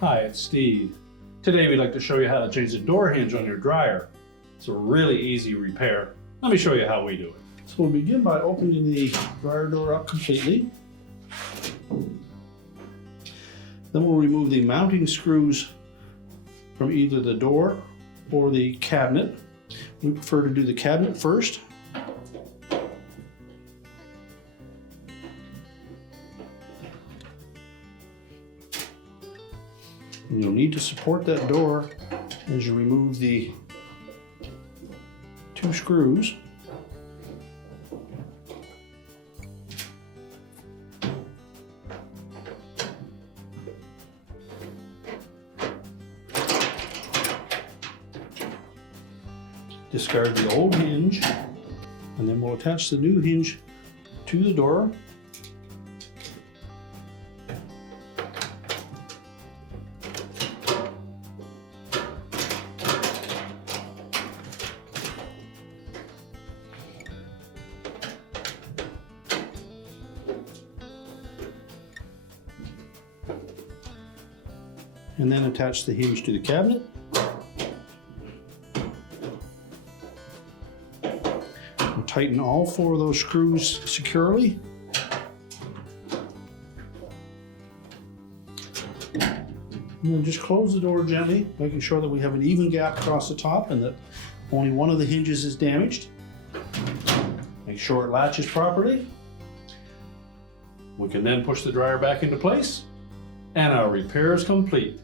Hi, it's Steve. Today we'd like to show you how to change the door hinge on your dryer. It's a really easy repair. Let me show you how we do it. So we'll begin by opening the dryer door up completely. Then we'll remove the mounting screws from either the door or the cabinet. We prefer to do the cabinet first. And you'll need to support that door as you remove the 2 screws. Discard the old hinge, and then we'll attach the new hinge to the door. And then attach the hinge to the cabinet. We'll tighten all 4 of those screws securely. And then just close the door gently, making sure that we have an even gap across the top and that only one of the hinges is damaged. Make sure it latches properly. We can then push the dryer back into place, and our repair is complete.